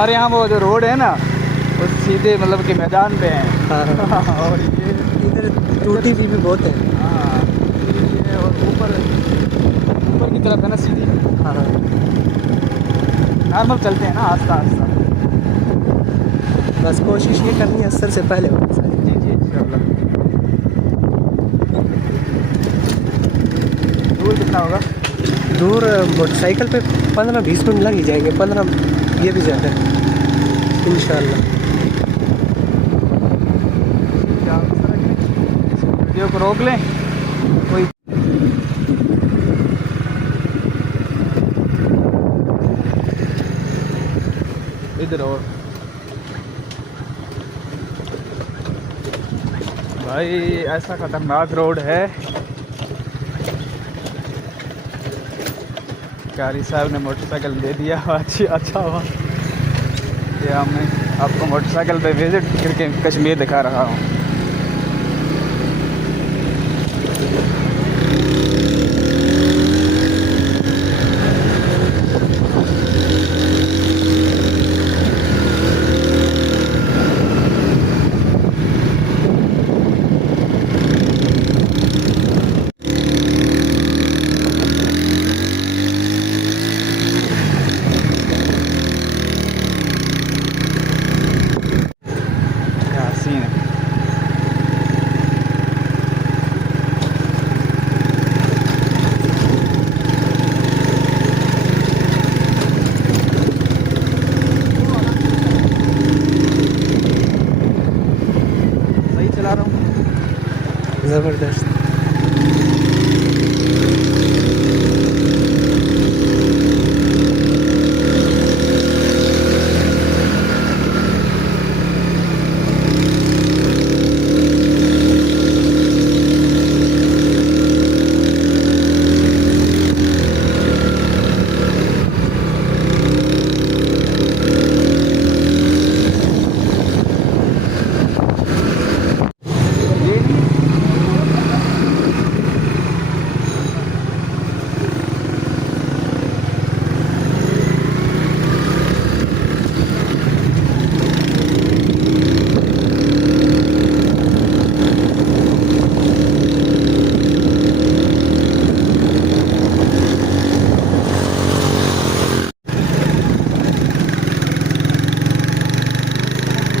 हमारे यहाँ वो जो रोड है ना वो सीधे मतलब कि मैदान पे है। हाँ और ये इधर टूटी भी बहुत है। हाँ ये है, और ऊपर ऊपर की तरफ है ना सीधी। हाँ नॉर्मल चलते हैं ना आस्ता आस्ता। बस कोशिश ये करनी है असर से पहले वापस आ जाए। जी जी इंशाल्लाह। दूर कितना होगा? दूर मोटरसाइकिल पे 15-20 मिनट लग ही जाएंगे, 15 ये भी ज़्यादा है इंशाल्लाह। वीडियो को रोक लें कोई। इधर और भाई ऐसा खतरनाक रोड है। कारी साहब ने मोटरसाइकिल दे दिया। अच्छा हुआ कि मैं आपको मोटरसाइकिल पे विजिट करके कश्मीर दिखा रहा हूँ। क्या सीन है। सही चला रहा हूँ। ज़बरदस्त। ये नहीं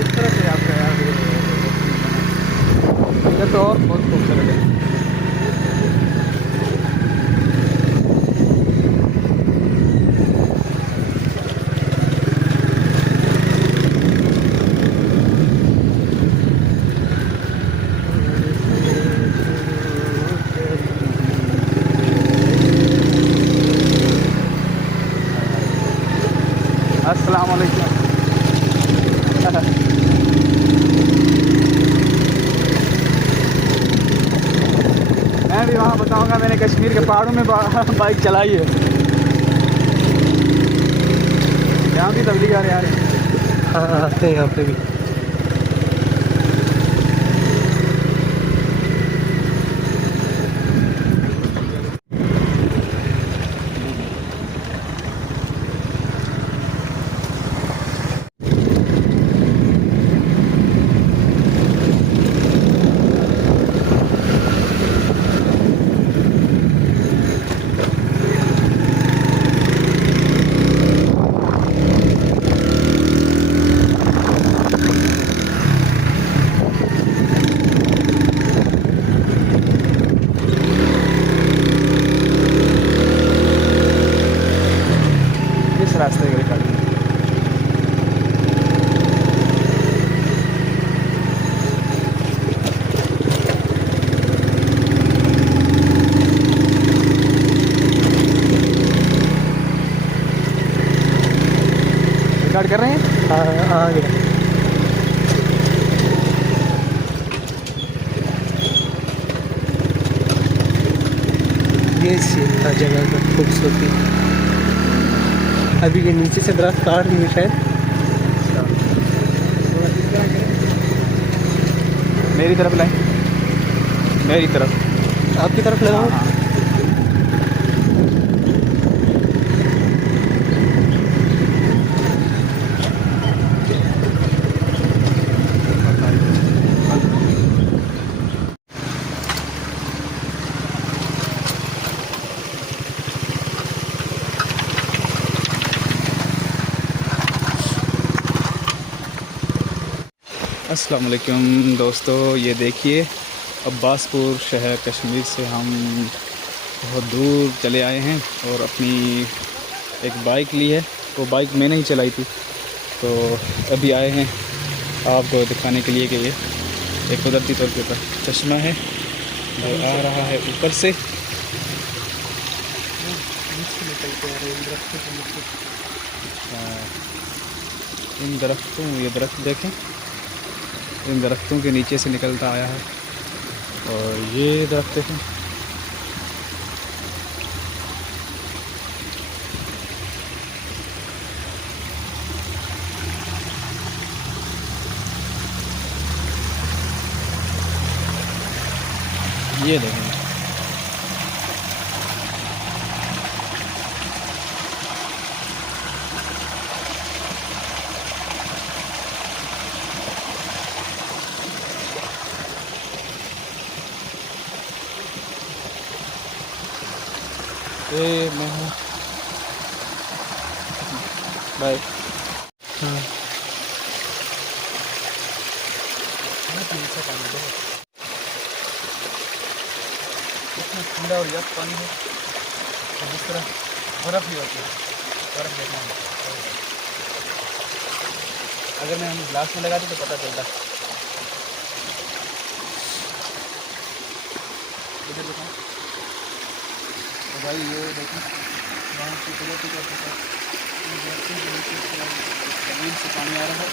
इस तरह से आपका यार इधर तो और बहुत खूबसूरत है। अस्सलाम वालेकुम। मैं भी वहाँ बताऊँगा मैंने कश्मीर के पहाड़ों में बाइक चलाई है। यहाँ भी तबलीग आ रहे हैं। हाँ आते हैं यहाँ पे भी। किस रास्ते की रिकॉर्डिंग? रिकॉर्ड कर रहे हैं? हाँ आ गया। ये सीन था जगह का खूबसूरती। अभी ये नीचे से दरख्त काट दिए शायद। मेरी तरफ लाएं, मेरी तरफ। आपकी तरफ लगाओ। हाँ। अस्सलाम वालेकुम दोस्तों, ये देखिए अब्बासपुर शहर कश्मीर से हम बहुत दूर चले आए हैं और अपनी एक बाइक ली है। वो बाइक मैंने ही चलाई थी, तो अभी आए हैं आपको दिखाने के लिए कि ये एक कुदरती तौर के ऊपर चश्मा है जो आ रहा है ऊपर से। इन दरख्तों, ये दरख्त देखें, इन दरख्तों के नीचे से निकलता आया है। और ये दरख्त देखें, ये देखें। ये मैं हूँ बाय। हाँ इतना ठंडा और यख पानी है, और इस तरह बर्फ़ भी होती है। बर्फ़ देखना है, अगर मैं हम ग्लास में लगाते तो पता चलता। इधर देखो तो भाई, ये देखो वहाँ से कुदरती तौर पर ज़मीन से पानी आ रहा है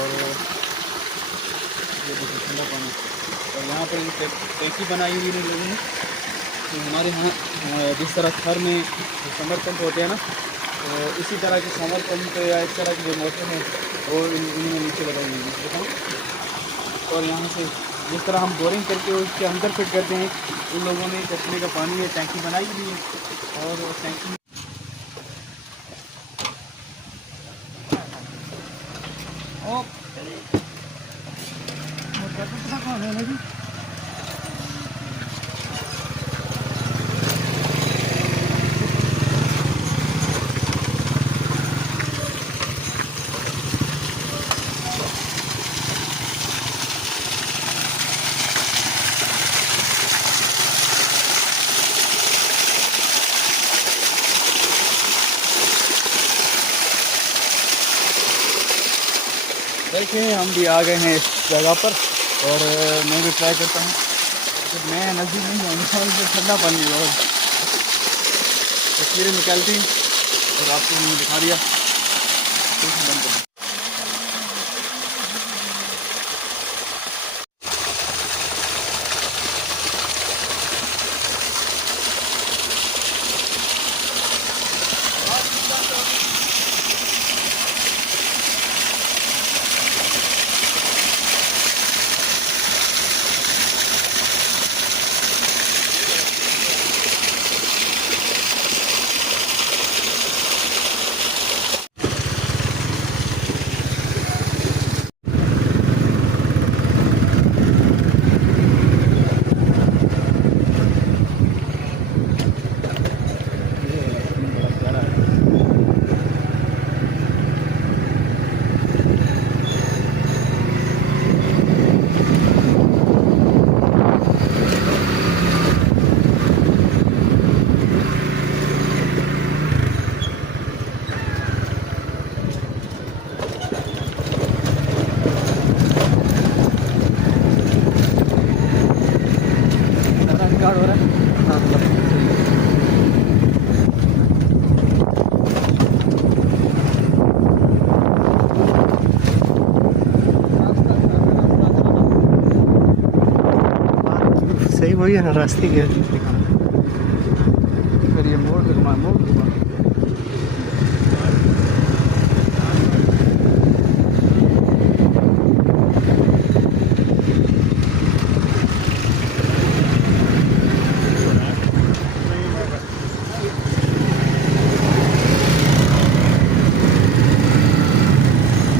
और ये देखो ठंडा पानी। और यहाँ पर ये टैंकी बनाई हुई है लोगों ने। तो हमारे यहाँ जिस तरह घर में समर पंप होते हैं ना, तो इसी तरह के समर पंप या इस तरह की जो मोटर है वो इन्होंने नीचे लगाई हुई है, बताऊँ। और यहाँ से जिस तरह हम बोरिंग करके उसके अंदर फिट करते हैं, उन लोगों ने चश्मे का पानी में टैंकी बनाई हुई है। और वो टैंकी देखें, हम भी आ गए हैं इस जगह पर। और मैं भी ट्राई करता हूँ कि मैं नज़दीक नहीं जाऊँगा, मुझे ठंडा पानी और तस्वीरें निकालती और आपको मैंने दिखा दिया। बंद कर। हो रहा है। सही वही है ना, रास्ते के फिर ये मोड़ घुमा, मोड़ घुमा।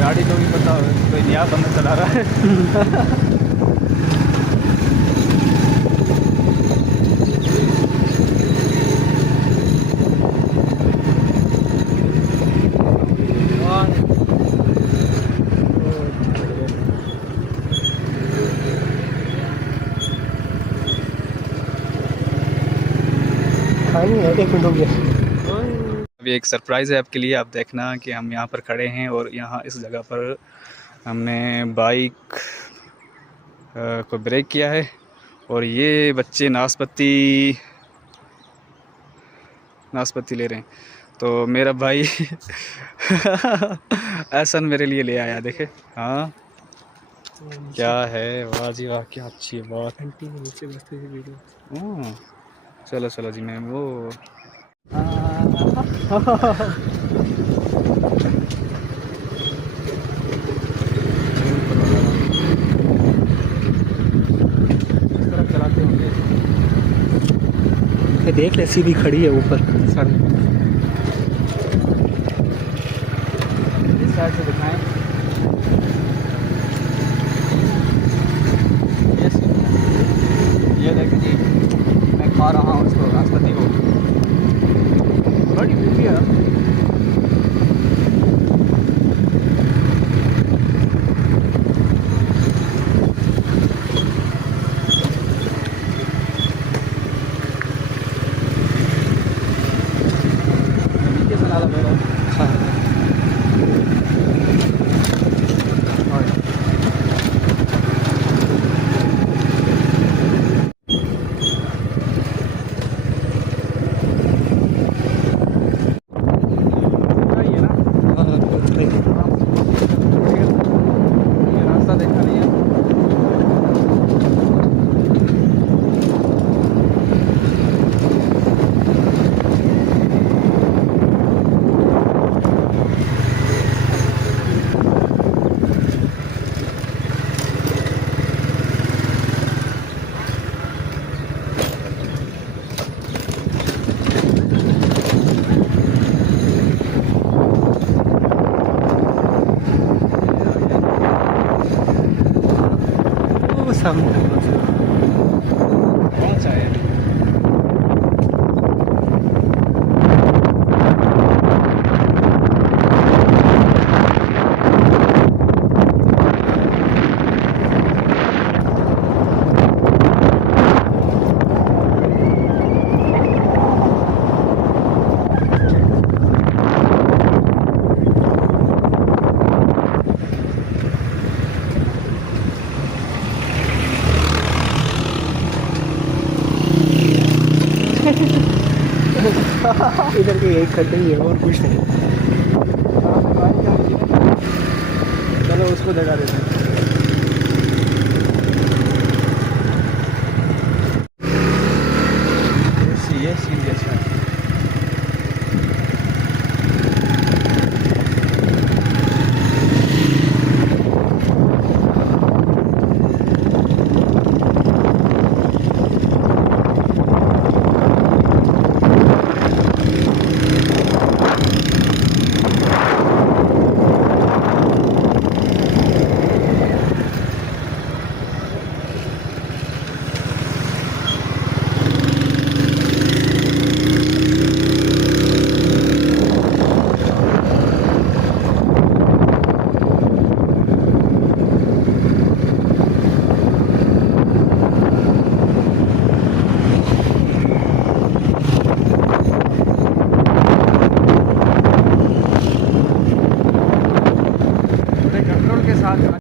गाड़ी को भी पता हो कोई नया बंदा चला रहा है। हाँ नहीं है, 1 मिनट हो गया। अभी एक सरप्राइज़ है आपके लिए, आप देखना कि हम यहाँ पर खड़े हैं और यहाँ इस जगह पर हमने बाइक को ब्रेक किया है और ये बच्चे नाशपाती ले रहे हैं। तो मेरा भाई एहसन मेरे लिए ले आया, देखे। हाँ क्या है, वाह जी वाह, क्या अच्छी बात। घंटी के नीचे बसते थे वीडियो। ओह, चलो चलो जी मैम वो इस तरफ चलाते होंगे। ये देख ले, सीधी खड़ी है ऊपर सड़क। इस साइड से दिखाएं। ये देखिए जी, मैं खा रहा हूँ इसको, नाशपाती को। बड़ी मीठी है। नीचे से नाला बह रहा है। हाँ ये ना, हाँ, तो ये रास्ता देखा नहीं है। वो सामने। कौन सा है? इधर के एक खड्डे ही है और कुछ नहीं। चलो उसको जगा देते हैं। ये सीन भी अच्छा है। कंट्रोल के साथ